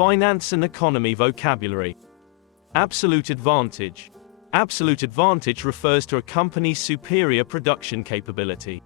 Finance and economy vocabulary. Absolute advantage. Absolute advantage refers to a company's superior production capability.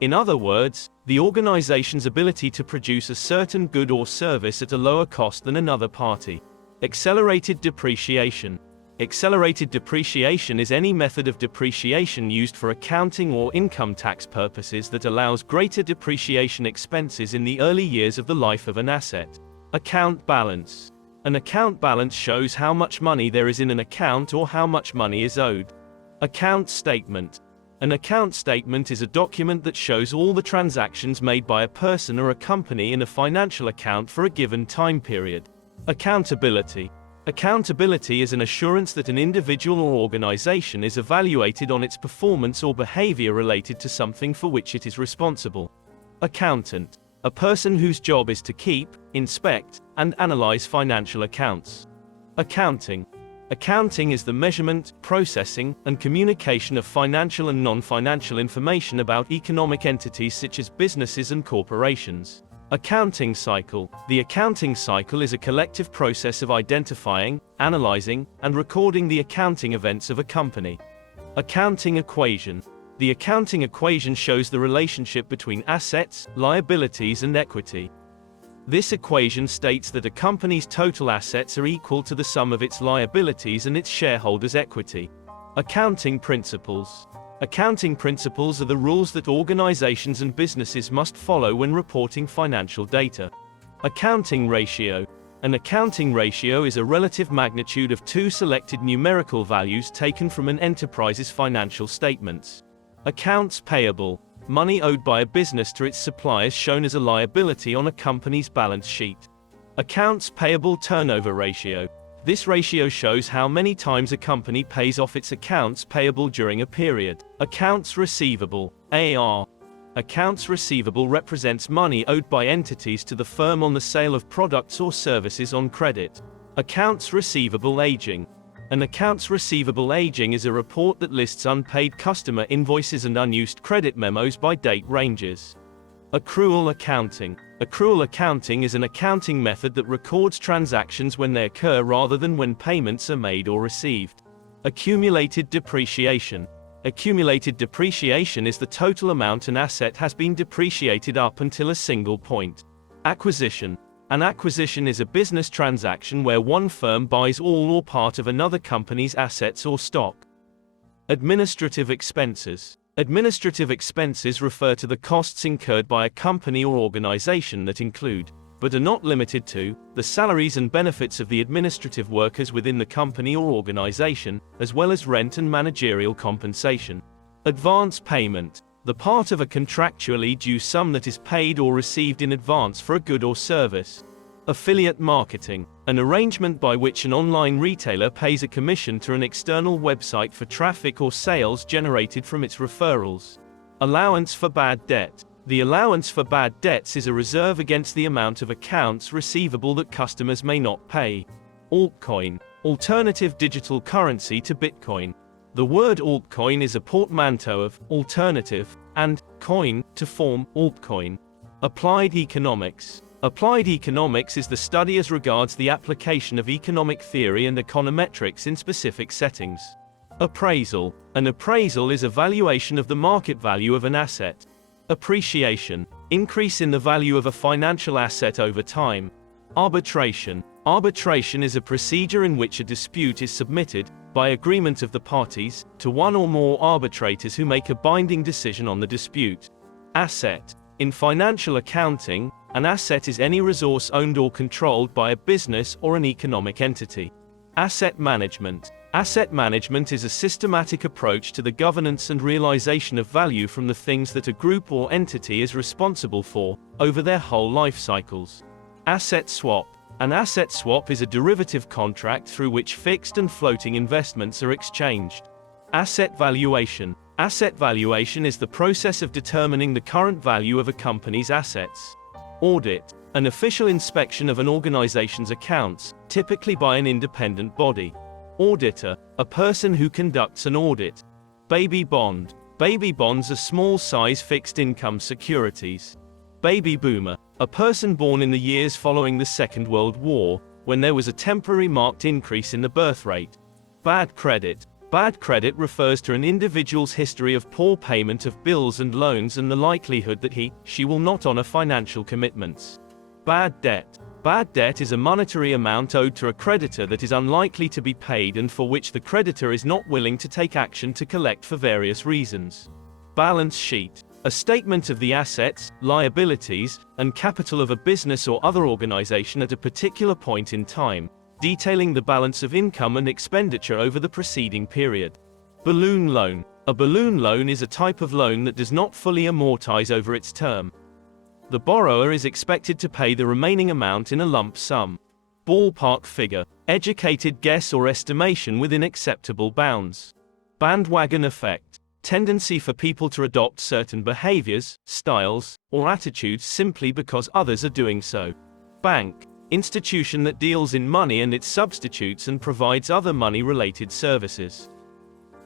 In other words, the organization's ability to produce a certain good or service at a lower cost than another party. Accelerated depreciation. Accelerated depreciation is any method of depreciation used for accounting or income tax purposes that allows greater depreciation expenses in the early years of the life of an asset. Account balance. An account balance shows how much money there is in an account or how much money is owed. Account statement. An account statement is a document that shows all the transactions made by a person or a company in a financial account for a given time period. Accountability. Accountability is an assurance that an individual or organization is evaluated on its performance or behavior related to something for which it is responsible. Accountant. A person whose job is to keep, inspect, and analyze financial accounts. Accounting. Accounting is the measurement, processing, and communication of financial and non-financial information about economic entities such as businesses and corporations. Accounting cycle. The accounting cycle is a collective process of identifying, analyzing, and recording the accounting events of a company. Accounting equation. The accounting equation shows the relationship between assets, liabilities, and equity. This equation states that a company's total assets are equal to the sum of its liabilities and its shareholders' equity. Accounting principles. Accounting principles are the rules that organizations and businesses must follow when reporting financial data. Accounting ratio. An accounting ratio is a relative magnitude of two selected numerical values taken from an enterprise's financial statements. Accounts payable. Money owed by a business to its suppliers shown as a liability on a company's balance sheet. Accounts payable turnover ratio. This ratio shows how many times a company pays off its accounts payable during a period. Accounts receivable, AR. Accounts receivable represents money owed by entities to the firm on the sale of products or services on credit. Accounts receivable aging. An accounts receivable aging is a report that lists unpaid customer invoices and unused credit memos by date ranges. Accrual accounting. Accrual accounting is an accounting method that records transactions when they occur rather than when payments are made or received. Accumulated depreciation. Accumulated depreciation is the total amount an asset has been depreciated up until a single point. Acquisition. An acquisition is a business transaction where one firm buys all or part of another company's assets or stock. Administrative expenses. Administrative expenses refer to the costs incurred by a company or organization that include, but are not limited to, the salaries and benefits of the administrative workers within the company or organization, as well as rent and managerial compensation. Advance payment. The part of a contractually due sum that is paid or received in advance for a good or service. Affiliate marketing. An arrangement by which an online retailer pays a commission to an external website for traffic or sales generated from its referrals. Allowance for bad debt. The allowance for bad debts is a reserve against the amount of accounts receivable that customers may not pay. Altcoin. Alternative digital currency to Bitcoin. The word altcoin is a portmanteau of alternative and coin to form altcoin. Applied economics. Applied economics is the study as regards the application of economic theory and econometrics in specific settings. Appraisal. An appraisal is a valuation of the market value of an asset. Appreciation. Increase in the value of a financial asset over time. Arbitration. Arbitration is a procedure in which a dispute is submitted, by agreement of the parties, to one or more arbitrators who make a binding decision on the dispute. Asset. In financial accounting, an asset is any resource owned or controlled by a business or an economic entity. Asset management. Asset management is a systematic approach to the governance and realization of value from the things that a group or entity is responsible for, over their whole life cycles. Asset swap. An asset swap is a derivative contract through which fixed and floating investments are exchanged. Asset valuation. Asset valuation is the process of determining the current value of a company's assets. Audit. An official inspection of an organization's accounts, typically by an independent body. Auditor. A person who conducts an audit. Baby bond. Baby bonds are small-size fixed-income securities. Baby boomer. A person born in the years following the Second World War, when there was a temporary marked increase in the birth rate. Bad credit. Bad credit refers to an individual's history of poor payment of bills and loans and the likelihood that she will not honor financial commitments. Bad debt. Bad debt is a monetary amount owed to a creditor that is unlikely to be paid and for which the creditor is not willing to take action to collect for various reasons. Balance sheet. A statement of the assets, liabilities, and capital of a business or other organization at a particular point in time, detailing the balance of income and expenditure over the preceding period. Balloon loan. A balloon loan is a type of loan that does not fully amortize over its term. The borrower is expected to pay the remaining amount in a lump sum. Ballpark figure. Educated guess or estimation within acceptable bounds. Bandwagon effect. Tendency for people to adopt certain behaviors, styles, or attitudes simply because others are doing so. Bank. Institution that deals in money and its substitutes and provides other money-related services.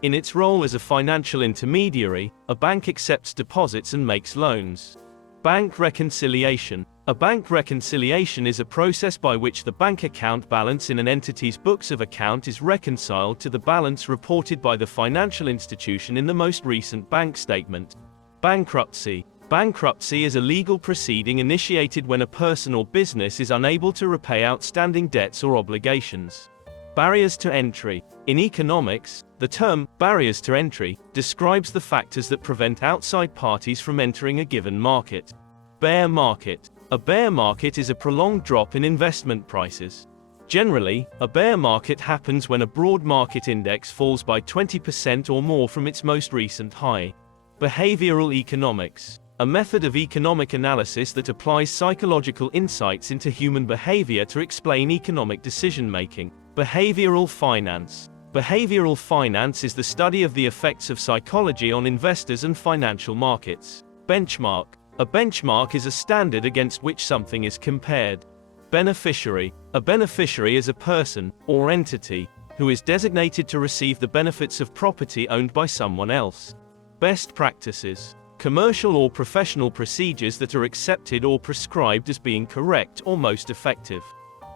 In its role as a financial intermediary, a bank accepts deposits and makes loans. Bank reconciliation. A bank reconciliation is a process by which the bank account balance in an entity's books of account is reconciled to the balance reported by the financial institution in the most recent bank statement. Bankruptcy. Bankruptcy is a legal proceeding initiated when a person or business is unable to repay outstanding debts or obligations. Barriers to entry. In economics, the term barriers to entry describes the factors that prevent outside parties from entering a given market. Bear market. A bear market is a prolonged drop in investment prices. Generally, a bear market happens when a broad market index falls by 20% or more from its most recent high. Behavioral economics. A method of economic analysis that applies psychological insights into human behavior to explain economic decision-making. Behavioral finance. Behavioral finance is the study of the effects of psychology on investors and financial markets. Benchmark. A benchmark is a standard against which something is compared. Beneficiary. A beneficiary is a person, or entity, who is designated to receive the benefits of property owned by someone else. Best practices. Commercial or professional procedures that are accepted or prescribed as being correct or most effective.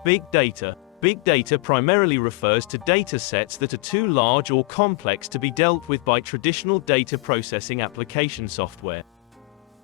Big data. Big data primarily refers to data sets that are too large or complex to be dealt with by traditional data processing application software.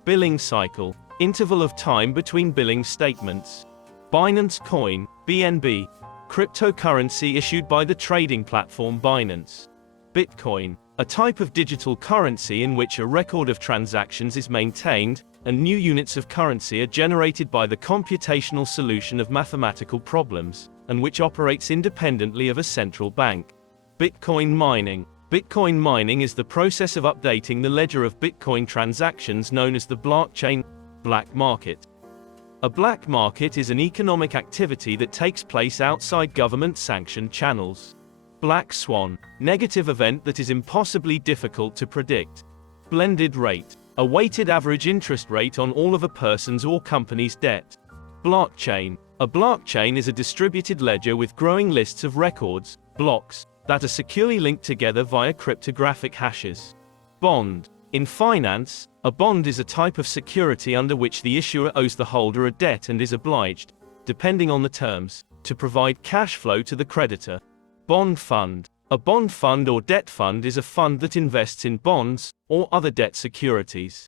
Billing cycle. Interval of time between billing statements. Binance Coin, BNB. Cryptocurrency issued by the trading platform Binance. Bitcoin. A type of digital currency in which a record of transactions is maintained, and new units of currency are generated by the computational solution of mathematical problems, and which operates independently of a central bank. Bitcoin mining. Bitcoin mining is the process of updating the ledger of Bitcoin transactions known as the blockchain. Black market. A black market is an economic activity that takes place outside government-sanctioned channels. Black swan. Negative event that is impossibly difficult to predict. Blended rate. A weighted average interest rate on all of a person's or company's debt. Blockchain. A blockchain is a distributed ledger with growing lists of records, blocks, that are securely linked together via cryptographic hashes. Bond. In finance, a bond is a type of security under which the issuer owes the holder a debt and is obliged, depending on the terms, to provide cash flow to the creditor. Bond fund. A bond fund or debt fund is a fund that invests in bonds, or other debt securities.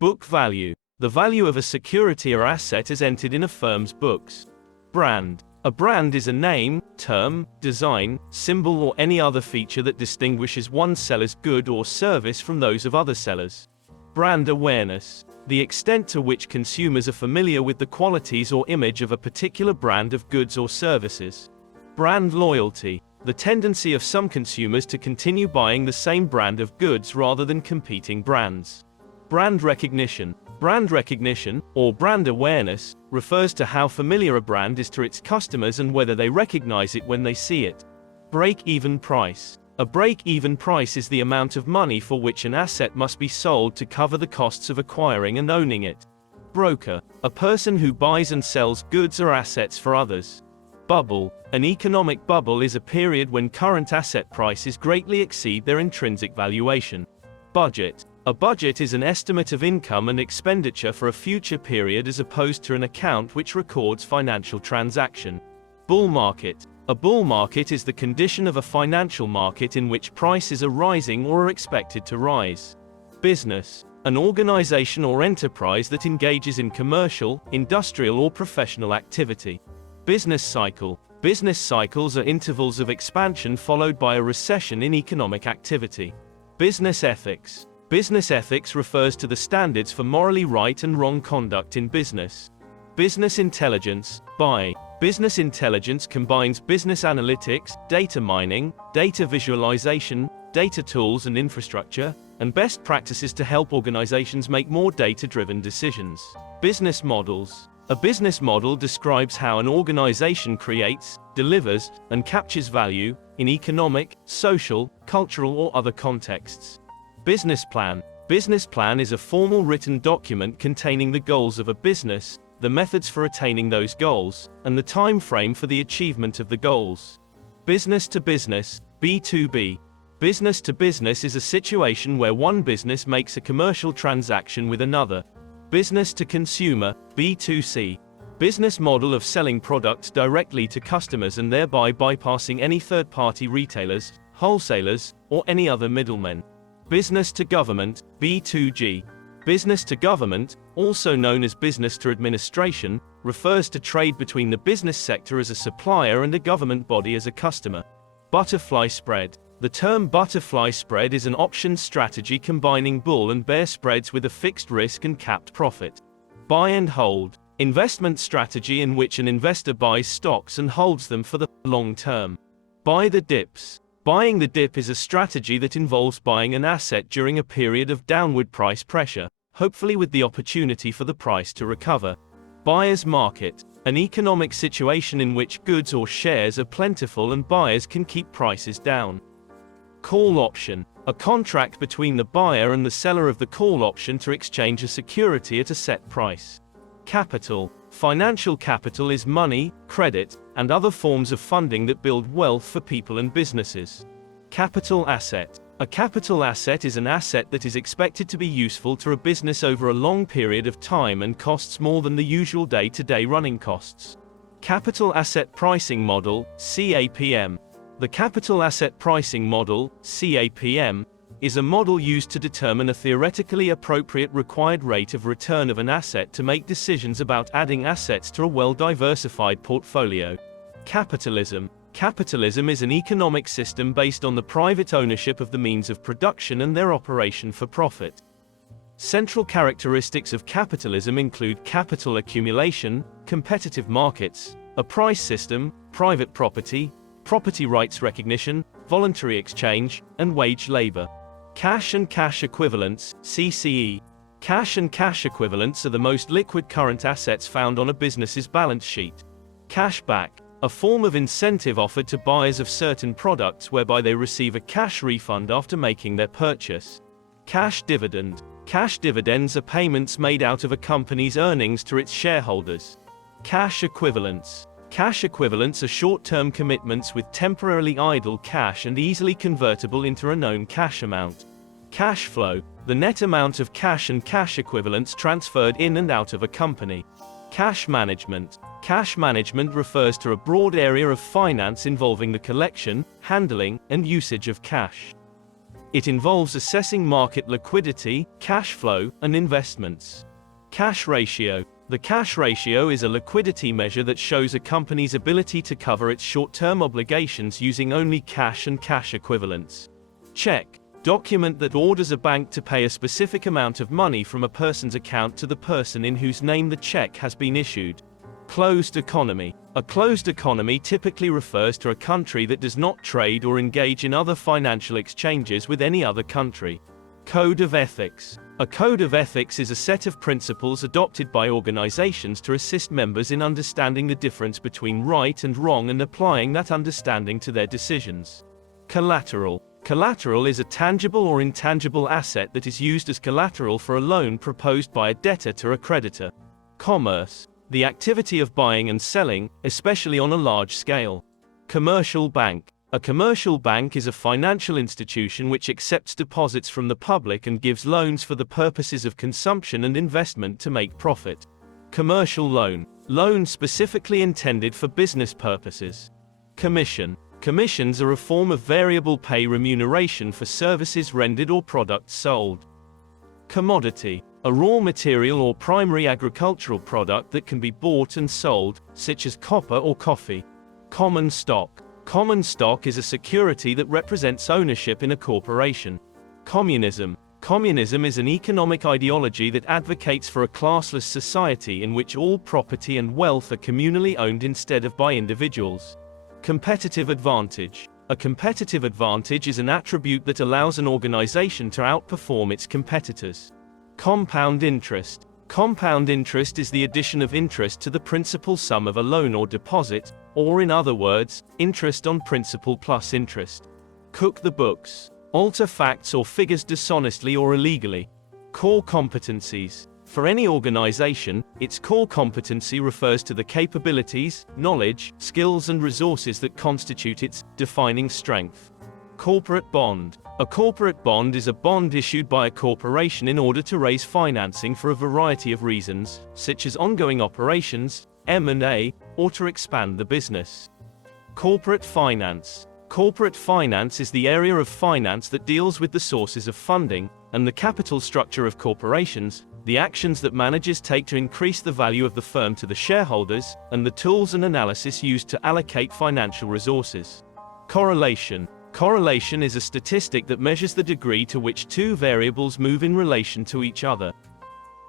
Book value. The value of a security or asset is entered in a firm's books. Brand. A brand is a name, term, design, symbol or any other feature that distinguishes one seller's good or service from those of other sellers. Brand awareness. The extent to which consumers are familiar with the qualities or image of a particular brand of goods or services. Brand loyalty. The tendency of some consumers to continue buying the same brand of goods rather than competing brands. Brand recognition. Brand recognition, or brand awareness, refers to how familiar a brand is to its customers and whether they recognize it when they see it. Break-even price. A break-even price is the amount of money for which an asset must be sold to cover the costs of acquiring and owning it. Broker. A person who buys and sells goods or assets for others. Bubble. An economic bubble is a period when current asset prices greatly exceed their intrinsic valuation. Budget. A budget is an estimate of income and expenditure for a future period as opposed to an account which records financial transaction. Bull market. A bull market is the condition of a financial market in which prices are rising or are expected to rise. Business. An organization or enterprise that engages in commercial, industrial or professional activity. Business cycle. Business cycles are intervals of expansion followed by a recession in economic activity. Business ethics. Business ethics refers to the standards for morally right and wrong conduct in business. Business intelligence. BI. Business intelligence combines business analytics, data mining, data visualization, data tools and infrastructure, and best practices to help organizations make more data-driven decisions. Business models. A business model describes how an organization creates, delivers, and captures value in economic, social, cultural or other contexts. Business plan. Business plan is a formal written document containing the goals of a business, the methods for attaining those goals, and the time frame for the achievement of the goals. Business to business, B2B. Business to business is a situation where one business makes a commercial transaction with another. Business to consumer, B2C. Business model of selling products directly to customers and thereby bypassing any third-party retailers, wholesalers, or any other middlemen. Business to government, B2G. Business to government, also known as business to administration, refers to trade between the business sector as a supplier and a government body as a customer. Butterfly spread. The term butterfly spread is an option strategy combining bull and bear spreads with a fixed risk and capped profit. Buy and hold. Investment strategy in which an investor buys stocks and holds them for the long term. Buy the dips. Buying the dip is a strategy that involves buying an asset during a period of downward price pressure, hopefully with the opportunity for the price to recover. Buyer's market. An economic situation in which goods or shares are plentiful and buyers can keep prices down. Call option. A contract between the buyer and the seller of the call option to exchange a security at a set price. Capital. Financial capital is money, credit, and other forms of funding that build wealth for people and businesses. Capital asset. A capital asset is an asset that is expected to be useful to a business over a long period of time and costs more than the usual day-to-day running costs. Capital asset pricing model, CAPM. The capital asset pricing model, CAPM, is a model used to determine a theoretically appropriate required rate of return of an asset to make decisions about adding assets to a well-diversified portfolio. Capitalism. Capitalism is an economic system based on the private ownership of the means of production and their operation for profit. Central characteristics of capitalism include capital accumulation, competitive markets, a price system, private property, property rights recognition, voluntary exchange, and wage labor. Cash and cash equivalents, CCE. Cash and cash equivalents are the most liquid current assets found on a business's balance sheet. Cashback. A form of incentive offered to buyers of certain products whereby they receive a cash refund after making their purchase. Cash dividend. Cash dividends are payments made out of a company's earnings to its shareholders. Cash equivalents. Cash equivalents are short-term commitments with temporarily idle cash and easily convertible into a known cash amount. Cash flow. The net amount of cash and cash equivalents transferred in and out of a company. Cash management. Cash management refers to a broad area of finance involving the collection, handling, and usage of cash. It involves assessing market liquidity, cash flow, and investments. Cash ratio. The cash ratio is a liquidity measure that shows a company's ability to cover its short-term obligations using only cash and cash equivalents. Check. Document that orders a bank to pay a specific amount of money from a person's account to the person in whose name the check has been issued. Closed economy. A closed economy typically refers to a country that does not trade or engage in other financial exchanges with any other country. Code of ethics. A code of ethics is a set of principles adopted by organizations to assist members in understanding the difference between right and wrong and applying that understanding to their decisions. Collateral. Collateral is a tangible or intangible asset that is used as collateral for a loan proposed by a debtor to a creditor. Commerce. The activity of buying and selling, especially on a large scale. Commercial bank. A commercial bank is a financial institution which accepts deposits from the public and gives loans for the purposes of consumption and investment to make profit. Commercial loan. Loan specifically intended for business purposes. Commission. Commissions are a form of variable pay remuneration for services rendered or products sold. Commodity. A raw material or primary agricultural product that can be bought and sold, such as copper or coffee. Common stock. Common stock is a security that represents ownership in a corporation. Communism. Communism is an economic ideology that advocates for a classless society in which all property and wealth are communally owned instead of by individuals. Competitive advantage. A competitive advantage is an attribute that allows an organization to outperform its competitors. Compound interest. Compound interest is the addition of interest to the principal sum of a loan or deposit, or in other words, interest on principal plus interest. Cook the books. Alter facts or figures dishonestly or illegally. Core competencies. For any organization, its core competency refers to the capabilities, knowledge, skills and resources that constitute its defining strength. Corporate bond. A corporate bond is a bond issued by a corporation in order to raise financing for a variety of reasons, such as ongoing operations, M&A, or to expand the business. Corporate finance. Corporate finance is the area of finance that deals with the sources of funding and the capital structure of corporations, the actions that managers take to increase the value of the firm to the shareholders, and the tools and analysis used to allocate financial resources. Correlation. Correlation is a statistic that measures the degree to which two variables move in relation to each other.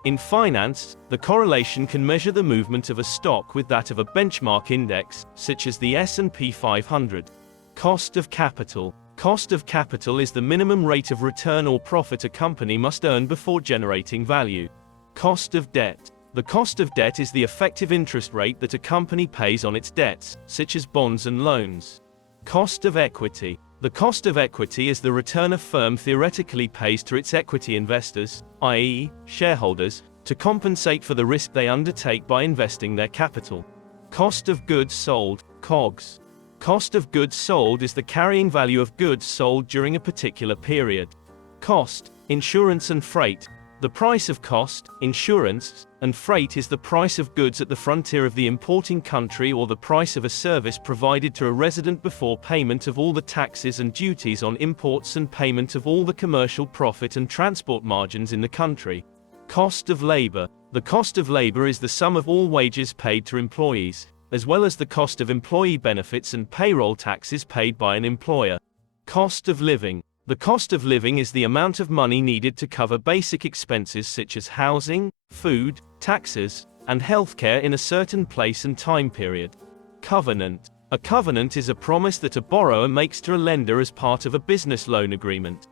In finance, the correlation can measure the movement of a stock with that of a benchmark index, such as the S&P 500. Cost of capital. Cost of capital is the minimum rate of return or profit a company must earn before generating value. Cost of debt. The cost of debt is the effective interest rate that a company pays on its debts, such as bonds and loans. Cost of equity. The cost of equity is the return a firm theoretically pays to its equity investors, i.e., shareholders, to compensate for the risk they undertake by investing their capital. Cost of goods sold, COGS. Cost of goods sold is the carrying value of goods sold during a particular period. Cost, insurance and freight. The price of cost, insurance, and freight is the price of goods at the frontier of the importing country or the price of a service provided to a resident before payment of all the taxes and duties on imports and payment of all the commercial profit and transport margins in the country. Cost of labor. The cost of labor is the sum of all wages paid to employees, as well as the cost of employee benefits and payroll taxes paid by an employer. Cost of living. The cost of living is the amount of money needed to cover basic expenses such as housing, food, taxes, and healthcare in a certain place and time period. Covenant. A covenant is a promise that a borrower makes to a lender as part of a business loan agreement.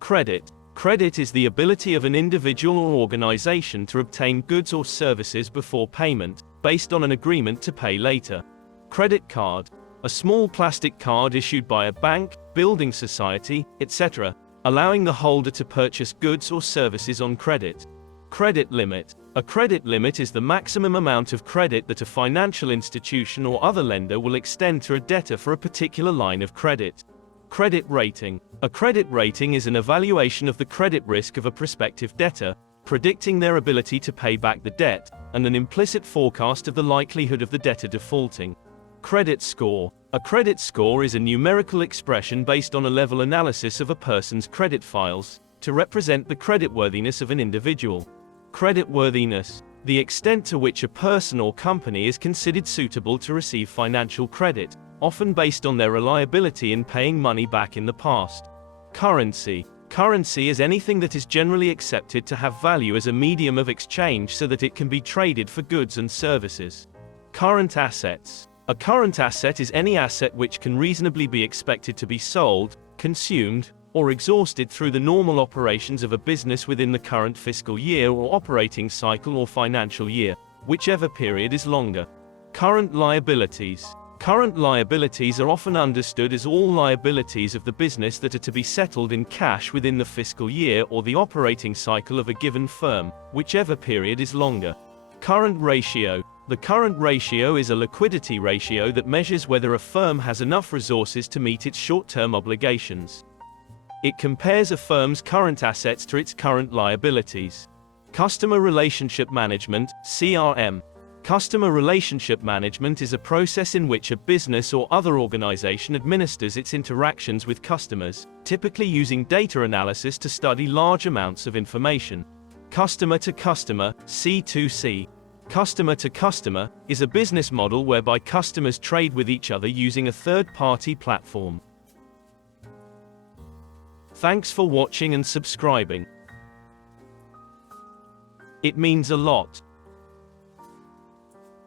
Credit. Credit is the ability of an individual or organization to obtain goods or services before payment, based on an agreement to pay later. Credit card. A small plastic card issued by a bank, building society, etc., allowing the holder to purchase goods or services on credit. Credit limit. A credit limit is the maximum amount of credit that a financial institution or other lender will extend to a debtor for a particular line of credit. Credit rating. A credit rating is an evaluation of the credit risk of a prospective debtor, predicting their ability to pay back the debt, and an implicit forecast of the likelihood of the debtor defaulting. Credit score. A credit score is a numerical expression based on a level analysis of a person's credit files, to represent the creditworthiness of an individual. Creditworthiness. The extent to which a person or company is considered suitable to receive financial credit, often based on their reliability in paying money back in the past. Currency. Currency is anything that is generally accepted to have value as a medium of exchange so that it can be traded for goods and services. Current assets. A current asset is any asset which can reasonably be expected to be sold, consumed, or exhausted through the normal operations of a business within the current fiscal year or operating cycle or financial year, whichever period is longer. Current liabilities. Current liabilities are often understood as all liabilities of the business that are to be settled in cash within the fiscal year or the operating cycle of a given firm, whichever period is longer. Current ratio. The current ratio is a liquidity ratio that measures whether a firm has enough resources to meet its short-term obligations. It compares a firm's current assets to its current liabilities. Customer Relationship Management, CRM. Customer relationship management is a process in which a business or other organization administers its interactions with customers, typically using data analysis to study large amounts of information. Customer to customer, C2C. Customer to customer is a business model whereby customers trade with each other using a third-party platform. Thanks for watching and subscribing. It means a lot.